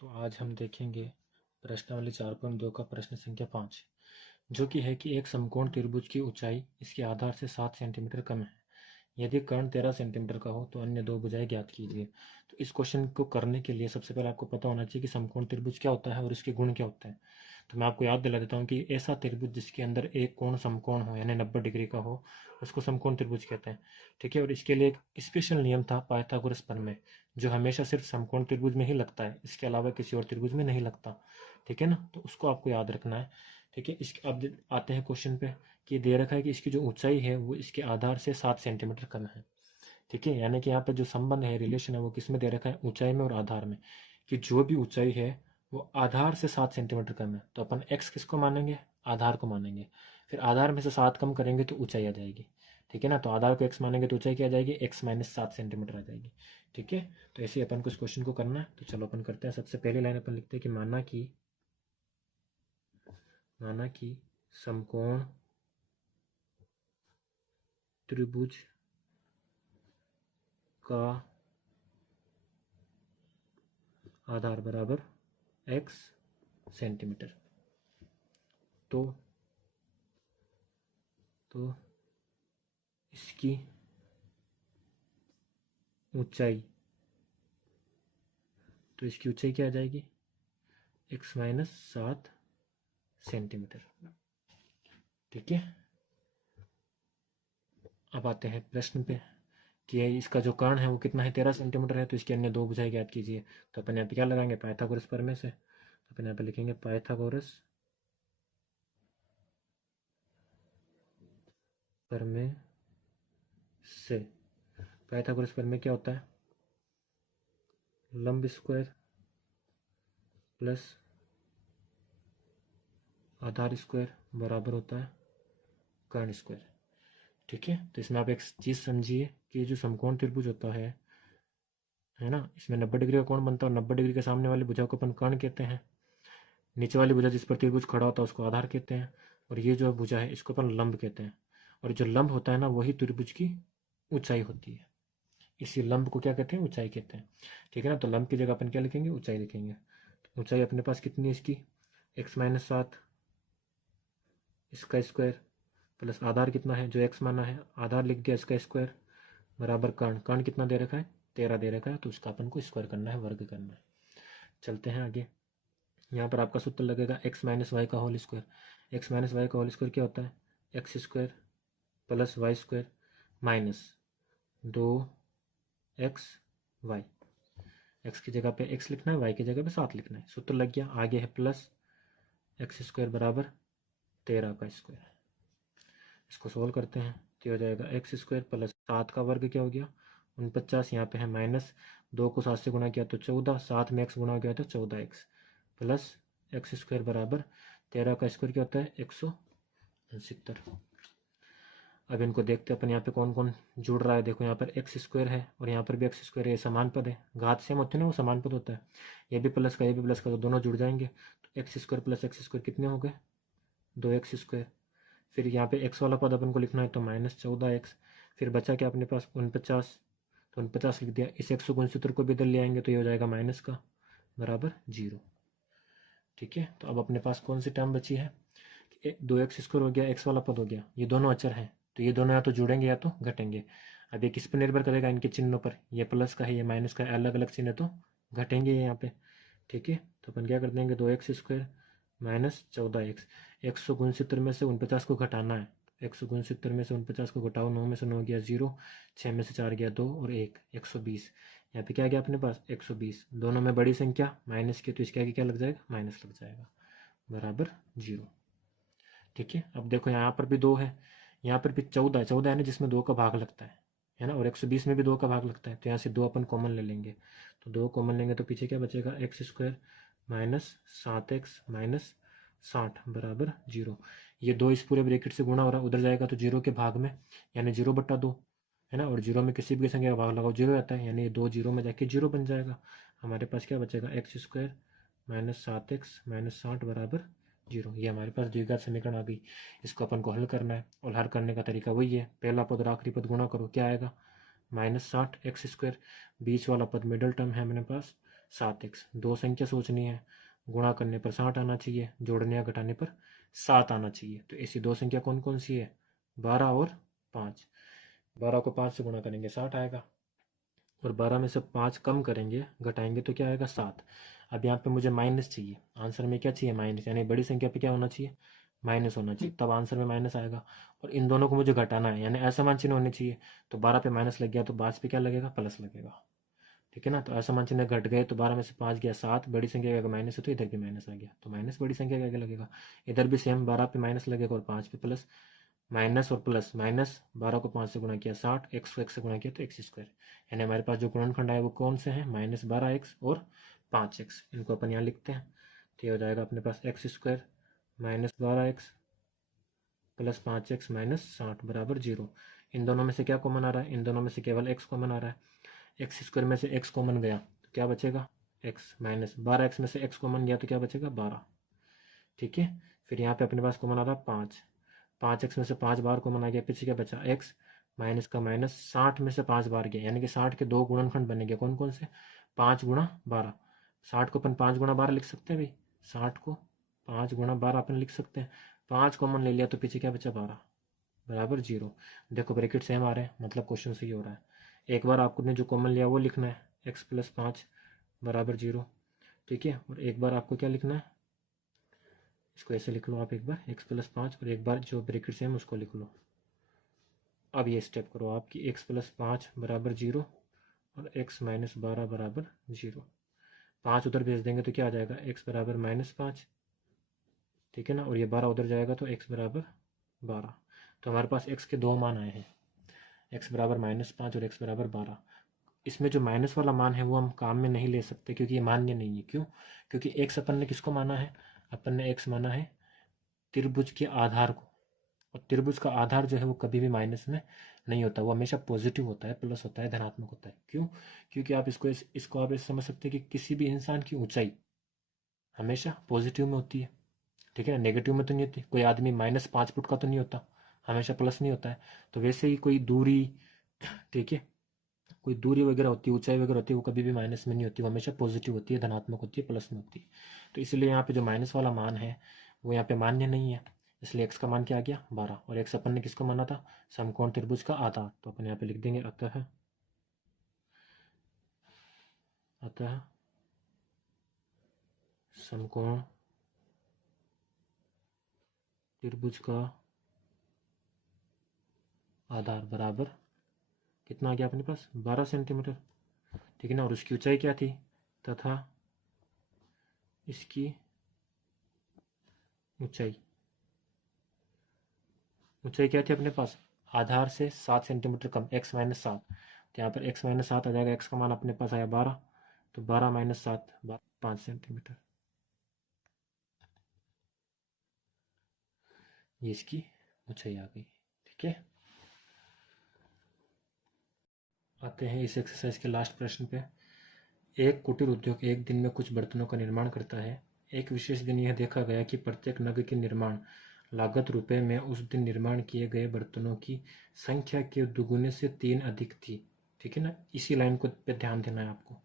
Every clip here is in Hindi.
तो आज हम देखेंगे प्रश्नावली 4.2 का प्रश्न संख्या 5, जो कि है कि एक समकोण त्रिभुज की ऊंचाई इसके आधार से 7 सेंटीमीटर कम है। यदि कर्ण 13 सेंटीमीटर का हो तो अन्य दो भुजाएं ज्ञात कीजिए। तो इस क्वेश्चन को करने के लिए सबसे पहले आपको पता होना चाहिए कि समकोण त्रिभुज क्या होता है और इसके गुण क्या होते हैं। तो मैं आपको याद दिला देता हूँ कि ऐसा त्रिभुज जिसके अंदर एक कोण समकोण हो यानी 90 डिग्री का हो उसको समकोण त्रिभुज कहते हैं। ठीक है, और इसके लिए एक स्पेशल नियम था पाइथागोरस प्रमेय, जो हमेशा सिर्फ समकोण त्रिभुज में ही लगता है, इसके अलावा किसी और त्रिभुज में नहीं लगता। ठीक है ना, तो उसको आपको याद रखना है। ठीक है, इसके अब आते हैं क्वेश्चन पे कि दे रखा है कि इसकी जो ऊंचाई है वो इसके आधार से 7 सेंटीमीटर कम है। ठीक है, यानी कि यहाँ पे जो संबंध है, रिलेशन है, वो किस में दे रखा है, ऊंचाई में और आधार में, कि जो भी ऊंचाई है वो आधार से 7 सेंटीमीटर कम है। तो अपन x किसको मानेंगे, आधार को मानेंगे। फिर आधार में से 7 कम करेंगे तो ऊंचाई आ जाएगी। ठीक है ना, तो आधार को x मानेंगे तो ऊंचाई क्या आ जाएगी, x माइनस 7 सेंटीमीटर आ जाएगी। ठीक है, तो ऐसे अपन को इस क्वेश्चन को करना है। तो चलो अपन करते हैं। सबसे पहली लाइन अपन लिखते हैं कि माना कि समकोण त्रिभुज का आधार बराबर x सेंटीमीटर। तो इसकी ऊंचाई क्या आ जाएगी, x माइनस 7 सेंटीमीटर। ठीक है, अब आते हैं प्रश्न पे कि इसका जो कर्ण है वो कितना है, 13 सेंटीमीटर है। तो इसकी अन्य दो भुजाएं ज्ञात कीजिए। तो अपन यहाँ पे क्या लगाएंगे, पाइथागोरस प्रमेय से। तो अपन यहाँ पे लिखेंगे पाइथागोरस प्रमेय से। पाइथागोरस प्रमेय क्या होता है, लंब स्क्वायर प्लस आधार स्क्वायर बराबर होता है कर्ण स्क्वायर। ठीक है, तो इसमें आप एक चीज़ समझिए कि जो समकोण त्रिभुज होता है ना, इसमें 90 डिग्री का कोण बनता है और 90 डिग्री के सामने वाली भुजा को अपन कर्ण कहते हैं। नीचे वाली भुजा जिस पर त्रिभुज खड़ा होता है उसको आधार कहते हैं, और ये जो भुजा है इसको अपन लंब कहते हैं। और जो लंब होता है ना, वही त्रिभुज की ऊंचाई होती है। इसी लंब को क्या कहते हैं, ऊंचाई कहते हैं। ठीक है ना, तो लंब की जगह अपन क्या लिखेंगे, ऊंचाई लिखेंगे। तो ऊंचाई अपने पास कितनी है इसकी, x माइनस 7 इसका स्क्वायर प्लस आधार कितना है, जो x माना है आधार लिख दिया, इसका स्क्वायर बराबर कर्ण कितना दे रखा है, 13 दे रखा है। तो उसका अपन को स्क्वायर करना है, वर्ग करना है। चलते हैं आगे। यहाँ पर आपका सूत्र लगेगा x माइनस वाई का whole square. X minus y का होल स्क्वायर क्या होता है, x square plus y square minus 2x y. X की जगह पे x लिखना है, वाई की जगह पे 7 लिखना है। सूत्र लग गया। आगे है प्लस एक्स स्क्वायर बराबर 13 का स्क्वायर। इसको सोल्व करते हैं तो हो जाएगा एक्स स्क्वायर प्लस 7 का वर्ग क्या हो गया, 49। यहाँ पे है माइनस 2 को 7 से गुणा किया तो 14, 7 में x गुणा हो गया तो 14x प्लस एक्स स्क्वायर बराबर 13 का स्क्वायर क्या होता है, 169। अब इनको देखते हैं अपन, यहाँ पे कौन कौन जुड़ रहा है। देखो यहाँ पर एक्स स्क्वायर है और यहाँ पर भी एक्स स्क्वायर है, समान पद है, घात सेम होते हैं ना, वो समान पद होता है। ये भी प्लस का ये भी प्लस का, तो दोनों जुड़ जाएंगे। तो x square plus x square कितने हो गए, 2x स्क्वायर। फिर यहाँ पे x वाला पद अपन को लिखना है तो माइनस 14x। फिर बचा क्या अपने पास, 49। तो 49 लिख दिया। इस x गुण सूत्र को भी इधर ले आएंगे तो ये हो जाएगा माइनस का बराबर 0। ठीक है, तो अब अपने पास कौन सी टर्म बची है, 2x स्क्वायर हो गया, x वाला पद हो गया। ये दोनों अचर हैं तो ये दोनों या तो जुड़ेंगे या तो घटेंगे। अब ये किस पर निर्भर करेगा, इनके चिन्हों पर। ये प्लस का है, ये माइनस का है, अलग अलग चिन्ह तो घटेंगे यहाँ पे। ठीक है, तो अपन क्या कर देंगे, 2x स्क्वायर माइनस 14x। 100 गुण सूत्र में से 49 को घटाना है। 100 गुण सूत्र में से 49 को घटाओ, 9 में से 9 गया 0, 6 में से 4 गया 2 और 1, 120। यहाँ पे क्या गया अपने पास, 120। दोनों में बड़ी संख्या माइनस की, तो इसके आगे क्या लग जाएगा, माइनस लग जाएगा बराबर 0। ठीक है, अब देखो यहाँ पर भी 2 है, यहाँ पर भी 14 है ना, जिसमें 2 का भाग लगता है ना, और 120 में भी 2 का भाग लगता है। तो यहाँ से 2 अपन कॉमन ले लेंगे। तो 2 कॉमन लेंगे तो पीछे क्या बचेगा, x square minus 7x minus 60 बराबर 0। ये 2 इस पूरे ब्रैकेट से गुणा हो रहा है, उधर जाएगा तो 0 के भाग में, यानी 0/2 है ना, और 0 में किसी भी संख्या का भाग लगाओ 0 आता है, यानी ये 2 0 में जाके 0 बन जाएगा। हमारे पास क्या बचेगा, x square minus 7x minus 60 बराबर 0। ये हमारे पास द्विघात समीकरण आ गई। इसको अपन को हल करना है, और हल करने का तरीका वही है, पहला पद और आखिरी पद गुणा करो, क्या आएगा, माइनस 60 एक्स स्क्वायर। बीच वाला पद मिडल टर्म है अपने पास, 7x। दो संख्या सोचनी है, गुणा करने पर 60 आना चाहिए, जोड़ने या घटाने पर 7 आना चाहिए। तो ऐसी दो संख्या कौन कौन सी है? 12 और 5। 12 को 5 से गुणा करेंगे 60 आएगा, और 12 में से 5 कम करेंगे, घटाएंगे तो क्या आएगा? 7। अब यहाँ पे मुझे माइनस चाहिए, आंसर में क्या चाहिए? माइनस, यानी बड़ी संख्या पे क्या होना चाहिए? माइनस होना चाहिए, तब आंसर में माइनस आएगा। और इन दोनों को मुझे घटाना है, यानी असमान चिन्ह होने चाहिए। तो 12 पे माइनस लग गया तो 5 पे क्या लगेगा? प्लस लगेगा। ठीक है ना? तो असमान चिन्ह घट गए तो 12 में से 5 गया 7, बड़ी संख्या का अगर माइनस है तो इधर भी माइनस आ गया, तो माइनस बड़ी संख्या का आगे लगेगा। इधर भी सेम 12 पे माइनस लगेगा और 5 पे प्लस। माइनस और प्लस, माइनस 12 को 5 से गुणा किया 60, एक्स को एक्स से गुणा किया तो एक्स स्क्वायर। यानी हमारे पास जो गुणनखंड आए वो कौन से हैं? -12x और 5x। इनको अपन यहाँ लिखते हैं, तो ये हो जाएगा अपने पास X square -12x plus 5x minus 60 बराबर 0। इन दोनों में से क्या कॉमन आ रहा है? इन दोनों में से केवल x कॉमन आ रहा है। एक्स स्क्वायर में से x कॉमन गया तो क्या बचेगा? x माइनस 12x में से x कॉमन गया तो क्या बचेगा? 12। ठीक है, फिर यहाँ पे अपने पास कॉमन आ रहा है 5। 5x में से 5 बार कॉमन आ गया, पीछे क्या बचा? x माइनस का माइनस 60 में से 5 बार गया, यानी कि 60 के दो गुणनखंड बनेंगे, कौन कौन से? 5 गुणा 12। 60 को अपन 5 गुणा 12 लिख सकते हैं भाई, 60 को 5 गुणा 12 अपन लिख सकते हैं। 5 कॉमन ले लिया तो पीछे क्या बचा? 12 बराबर 0। देखो ब्रैकेट सेम आ रहे हैं, मतलब क्वेश्चन सही हो रहा है। एक बार आपको ने जो कॉमन लिया वो लिखना है, x प्लस 5 बराबर 0। ठीक है, और एक बार आपको क्या लिखना है? इसको ऐसे लिख लो आप, एक बार x प्लस 5 और एक बार जो ब्रैकेट सेम उसको लिख लो। अब ये स्टेप करो आप कि x प्लस 5 बराबर 0 और x माइनस 12 बराबर 0। 5 उधर भेज देंगे तो क्या आ जाएगा? x बराबर -5। ठीक है ना, और ये 12 उधर जाएगा तो x बराबर 12। तो हमारे पास x के दो मान आए हैं, x बराबर -5 और x बराबर 12। इसमें जो माइनस वाला मान है वो हम काम में नहीं ले सकते क्योंकि ये मान्य नहीं है। क्यों? क्योंकि x अपन ने किसको माना है? अपन ने x माना है त्रिभुज के आधार को, और त्रिभुज का आधार जो है वो कभी भी माइनस में नहीं होता, वो हमेशा पॉजिटिव होता है, प्लस होता है, धनात्मक होता है। क्यों? क्योंकि आप इसको आप ऐसे समझ सकते हैं कि किसी भी इंसान की ऊंचाई हमेशा पॉजिटिव में होती है। ठीक है ना, नेगेटिव में तो नहीं होती। कोई आदमी -5 फुट का तो नहीं होता, हमेशा प्लस नहीं होता है। तो वैसे ही कोई दूरी, ठीक है, कोई दूरी वगैरह होती है, ऊंचाई वगैरह होती है, वो कभी भी माइनस में नहीं होती, वो हमेशा पॉजिटिव होती है, धनात्मक होती है, प्लस में होती है। तो इसलिए यहाँ पे जो माइनस वाला मान है वो यहाँ पे मान्य नहीं है, इसलिए x का मान क्या आ गया? 12। और x अपन ने किसको माना था? समकोण त्रिभुज का आधार। तो अपन यहाँ पे लिख देंगे अतः समकोण त्रिभुज का आधार बराबर कितना आ गया अपने पास? 12 सेंटीमीटर। ठीक है ना, और उसकी ऊंचाई क्या थी? तथा इसकी ऊंचाई क्या थी अपने पास? आधार से 7 सेंटीमीटर कम, x माइनस 7। तो यहाँ पर x माइनस 7 आ जाएगा, x का मान अपने पास आया 12, तो 12 माइनस 7 5 सेंटीमीटर, ये इसकी ऊंचाई आ गई। ठीक है, आते हैं इस एक्सरसाइज के लास्ट प्रश्न पे। एक कुटीर उद्योग एक दिन में कुछ बर्तनों का निर्माण करता है। एक विशेष दिन यह देखा गया कि प्रत्येक नग की निर्माण लागत रुपए में उस दिन निर्माण किए गए बर्तनों की संख्या के दुगुने से 3 अधिक थी। ठीक है ना, इसी लाइन को पे ध्यान देना है आपको।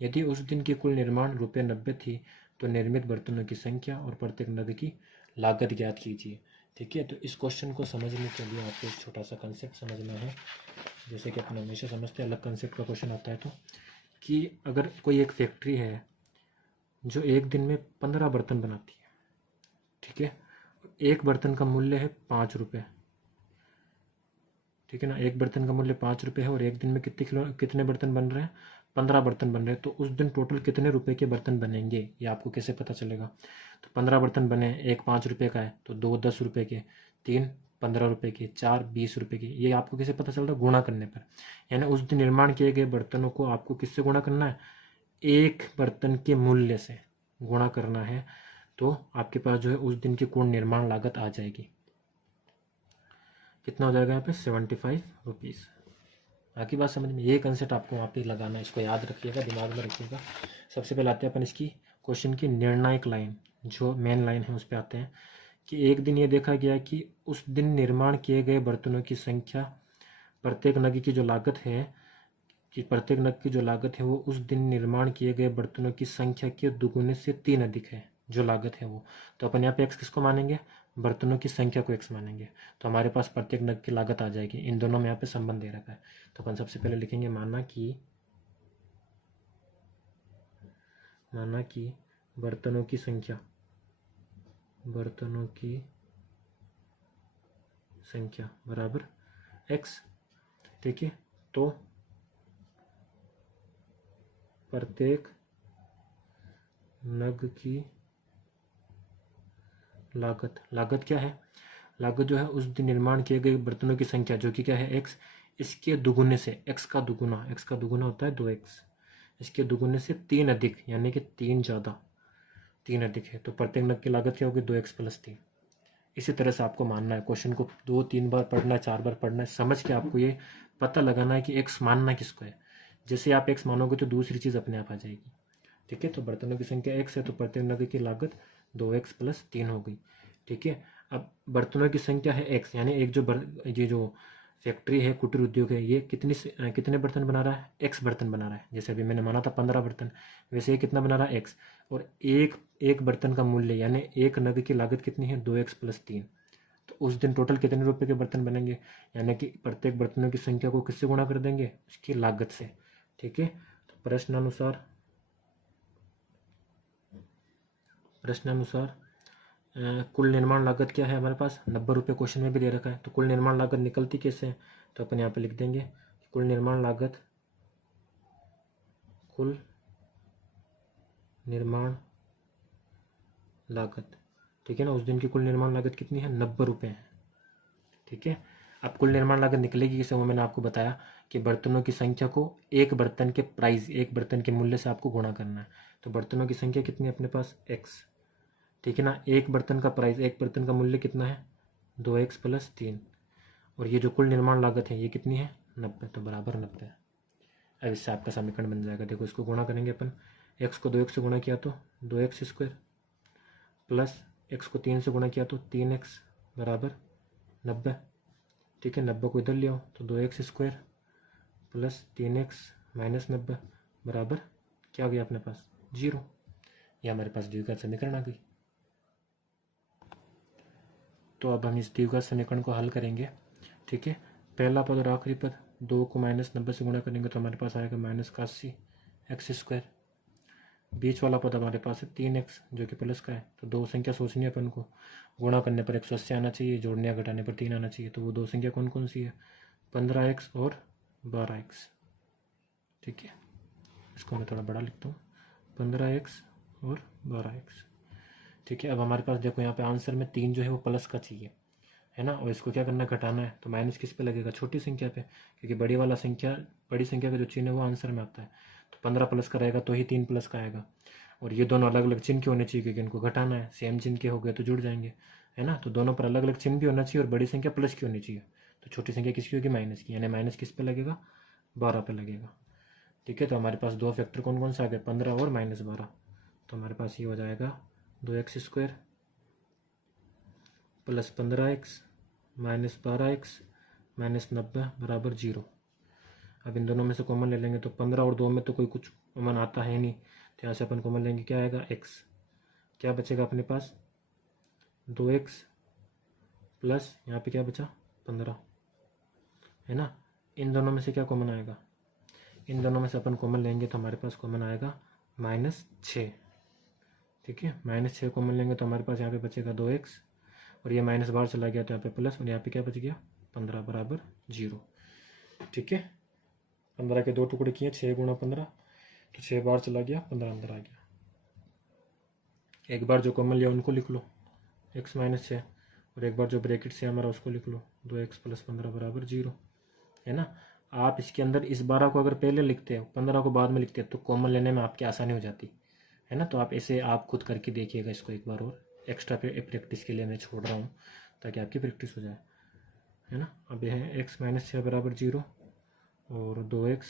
यदि उस दिन की कुल निर्माण रुपये 90 थी तो निर्मित बर्तनों की संख्या और प्रत्येक नग की लागत ज्ञात कीजिए। ठीक है, तो इस क्वेश्चन को समझने के लिए आपको एक छोटा सा कंसेप्ट समझना है। जैसे कि अपन हमेशा समझते हैं, अलग कंसेप्ट का क्वेश्चन आता है तो, कि अगर कोई एक फैक्ट्री है जो एक दिन में 15 बर्तन बनाती है, ठीक है, एक बर्तन का मूल्य है 5 रुपये। ठीक है ना, एक बर्तन का मूल्य 5 रुपये है और एक दिन में कितने बर्तन बन रहे हैं? 15 बर्तन बन रहे हैं। तो उस दिन टोटल कितने रुपए के बर्तन बनेंगे, ये आपको कैसे पता चलेगा? तो 15 बर्तन बने, एक 5 रुपये का है तो 2 10 रुपये के, 3 15 रुपये के, 4 20 रुपये के। ये आपको कैसे पता चल रहा है? गुणा करने पर। यानी उस दिन निर्माण किए गए बर्तनों को आपको किससे गुणा करना है? एक बर्तन के मूल्य से गुणा करना है, तो आपके पास जो है उस दिन की कुल निर्माण लागत आ जाएगी। कितना हो जाएगा यहाँ पे? 75 रुपीज़। बाकी बात समझ में, ये कंसेप्ट आपको वहाँ पे लगाना है, इसको याद रखिएगा, दिमाग में रखिएगा। सबसे पहले आते हैं अपन इसकी क्वेश्चन की निर्णायक लाइन, जो मेन लाइन है उस पर आते हैं कि एक दिन ये देखा गया कि उस दिन निर्माण किए गए बर्तनों की संख्या, प्रत्येक नग की जो लागत है कि प्रत्येक नग की जो लागत है वो उस दिन निर्माण किए गए बर्तनों की संख्या के दुगुने से 3 अधिक है, जो लागत है वो। तो अपन यहाँ पे x किसको मानेंगे, बर्तनों की संख्या को x मानेंगे। तो हमारे पास प्रत्येक नग की लागत आ जाएगी। इन दोनों में यहाँ पे संबंध दे रखा है। तो अपन सबसे पहले लिखेंगे माना कि बर्तनों की संख्या बराबर x। ठीक है, तो प्रत्येक नग की लागत क्या है, लागत जो है उस दिन निर्माण किए गए बर्तनों की संख्या, जो कि क्या है x, इसके दुगुने से, x का दुगुना होता है 2x, इसके दुगुने से 3 अधिक, यानी कि 3 अधिक है। तो प्रत्येक नग की लागत क्या होगी, 2x प्लस 3। इसी तरह से आपको मानना है। क्वेश्चन को 2-3 बार पढ़ना है, 4 बार पढ़ना है, समझ के आपको ये पता लगाना है कि x मानना किसको है। जैसे आप x मानोगे तो दूसरी चीज़ अपने आप आ जाएगी। ठीक है, तो बर्तनों की संख्या x है, तो प्रत्येक नग की लागत 2x प्लस 3 हो गई। ठीक है, अब बर्तनों की संख्या है x, यानी एक ये जो फैक्ट्री है, कुटीर उद्योग है, ये कितने बर्तन बना रहा है, x बर्तन बना रहा है। जैसे अभी मैंने माना था 15 बर्तन, वैसे ये कितना बना रहा है, x। और एक बर्तन का मूल्य यानी एक नग की लागत कितनी है, 2x प्लस 3। तो उस दिन टोटल कितने रुपए के बर्तन बनेंगे, यानी कि प्रत्येक बर्तनों की संख्या को किससे गुणा कर देंगे, उसकी लागत से। ठीक है, तो प्रश्नानुसार कुल निर्माण लागत क्या है हमारे पास, 90 रुपये क्वेश्चन में भी दे रखा है। तो कुल निर्माण लागत निकलती कैसे है, तो अपन यहाँ पे लिख देंगे कुल निर्माण लागत। ठीक है ना, उस दिन की कुल निर्माण लागत कितनी है, 90 रुपये है। ठीक है, अब कुल निर्माण लागत निकलेगी कैसे, वो मैंने आपको बताया कि बर्तनों की संख्या को एक बर्तन के मूल्य से आपको गुणा करना है। तो बर्तनों की संख्या कितनी है अपने पास, x। ठीक है ना, एक बर्तन का मूल्य कितना है, 2x प्लस 3। और ये जो कुल निर्माण लागत है ये कितनी है, 90, तो बराबर 90। अब इससे आपका समीकरण बन जाएगा। देखो, इसको गुणा करेंगे अपन, x को 2x से गुणा किया तो 2x स्क्वायर, प्लस x को 3 से गुणा किया तो 3x बराबर 90। ठीक है, 90 को इधर ले आओ तो 2x square plus 3x minus 90 बराबर क्या हो गया अपने पास, 0। ये हमारे पास द्विघात समीकरण आ गई। तो अब हम इस द्विघात समीकरण को हल करेंगे। ठीक है, पहला पद और आखिरी पद 2 को -90 से गुणा करेंगे तो हमारे पास आएगा -81x²। बीच वाला पद हमारे पास है 3x, जो कि प्लस का है। तो दो संख्या सोचनी है अपन को, गुणा करने पर 180 आना चाहिए, जोड़ने या घटाने पर 3 आना चाहिए। तो वो दो संख्या कौन कौन सी है, 15x और 12x। ठीक है, इसको मैं थोड़ा बड़ा लिखता हूँ, 15x और 12x। ठीक है, अब हमारे पास देखो यहाँ पे आंसर में 3 जो है वो प्लस का चाहिए, है ना। और इसको क्या करना है, घटाना है। तो माइनस किस पे लगेगा, छोटी संख्या पे, क्योंकि बड़ी संख्या का जो चिन्ह है वो आंसर में आता है। तो 15 प्लस का रहेगा तो ही 3 प्लस का आएगा। और ये दोनों अलग अलग चिन्ह के होने चाहिए, क्योंकि इनको घटाना है। सेम चिन्ह के हो गए तो जुड़ जाएंगे, है ना। तो दोनों पर अलग अलग चिन्ह भी होना चाहिए और बड़ी संख्या प्लस की होनी चाहिए। तो छोटी संख्या किसकी होगी, माइनस की, यानी माइनस किस पे लगेगा, 12 पे लगेगा। ठीक है, तो हमारे पास दो फैक्टर कौन कौन से आ गए, 15 और -12। तो हमारे पास ये हो जाएगा 2x² plus 15x minus 12x minus 90 बराबर 0। अब इन दोनों में से कॉमन ले लेंगे तो 15 और 2 में तो कोई कुछ कॉमन आता है नहीं, तो यहाँ से अपन कॉमन लेंगे, क्या आएगा, x। क्या बचेगा अपने पास, 2x प्लस यहाँ पे क्या बचा, 15, है ना। इन दोनों में से क्या कॉमन आएगा, इन दोनों में से अपन कॉमन लेंगे तो हमारे पास कॉमन आएगा -6। ठीक है, -6 कॉमन लेंगे तो हमारे पास यहाँ पे बचेगा 2x, और ये माइनस बाहर चला गया तो यहाँ पे प्लस, और यहाँ पे क्या बच गया, 15 बराबर 0। ठीक है, 15 के 2 टुकड़े किए, 6 गुणा 15, तो 6 बाहर चला गया, 15 अंदर आ गया। एक बार जो कॉमन लिया उनको लिख लो, x - 6, और एक बार जो ब्रैकेट से हमारा उसको लिख लो, 2x प्लस 15 बराबर 0, है ना। आप इसके अंदर इस 12 को अगर पहले लिखते हो, 15 को बाद में लिखते हो, तो कॉमन लेने में आपकी आसानी हो जाती है ना। तो आप ऐसे आप खुद करके देखिएगा इसको एक बार, और एक्स्ट्रा प्रैक्टिस के लिए मैं छोड़ रहा हूँ ताकि आपकी प्रैक्टिस हो जाए, है ना। अब यह है x - 6 बराबर 0 और 2x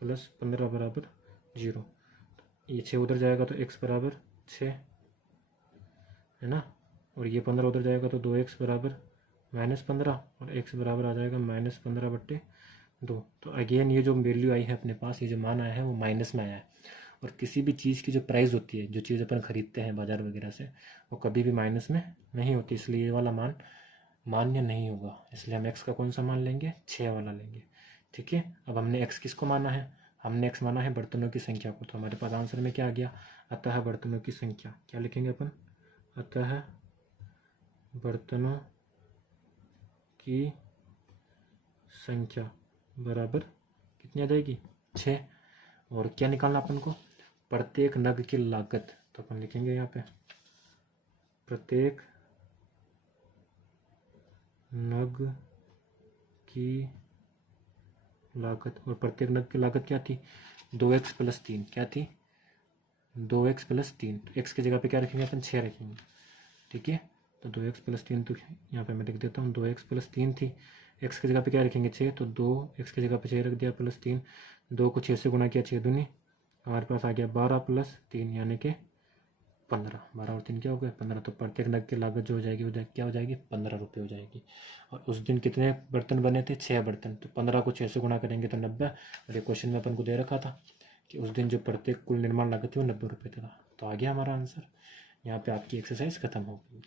प्लस 15 बराबर 0। ये 6 उधर जाएगा तो x बराबर 6, है ना। और ये 15 उधर जाएगा तो 2x बराबर -15, और x बराबर आ जाएगा -15/2। 2। तो अगेन ये जो वैल्यू आई है अपने पास, ये जो मान आया है वो माइनस में आया है। और किसी भी चीज़ की जो प्राइस होती है, जो चीज़ अपन खरीदते हैं बाजार वगैरह से, वो कभी भी माइनस में नहीं होती, इसलिए ये वाला मान मान्य नहीं होगा। इसलिए हम एक्स का कौन सा मान लेंगे, 6 वाला लेंगे। ठीक है, अब हमने एक्स किसको माना है, हमने एक्स माना है बर्तनों की संख्या को। तो हमारे पास आंसर में क्या आ गया, अतः बर्तनों की संख्या, क्या लिखेंगे अपन, अतः बर्तनों की संख्या बराबर कितनी आ जाएगी, 6। और क्या निकालना अपन को, प्रत्येक नग की लागत। तो अपन लिखेंगे यहाँ पे प्रत्येक नग की लागत। और प्रत्येक नग की लागत क्या थी, 2x + 3। क्या थी, 2x + 3। तो x की जगह पे क्या रखेंगे अपन, 6 रखेंगे। ठीक है, तो 2x + 3, तो यहाँ पे मैं लिख देता हूँ 2x + 3 थी। x की जगह पे क्या रखेंगे, 6। तो 2x की जगह पे 6 रख दिया + 3। 2 को 6 से गुणा किया, 6 दूनी, हमारे पास आ गया 12 + 3 यानी कि 15। 12 और 3 क्या हो गया, 15। तो प्रत्येक नग की लागत जो हो जाएगी, क्या हो जाएगी, 15 रुपये हो जाएगी। और उस दिन कितने बर्तन बने थे, 6 बर्तन। तो 15 को 6 से गुणा करेंगे तो 90। और ये क्वेश्चन में अपन को दे रखा था कि उस दिन जो प्रत्येक कुल निर्माण लागत थी वो 90 रुपये था। तो आ गया हमारा आंसर। यहाँ पे आपकी एक्सरसाइज खत्म हो गई।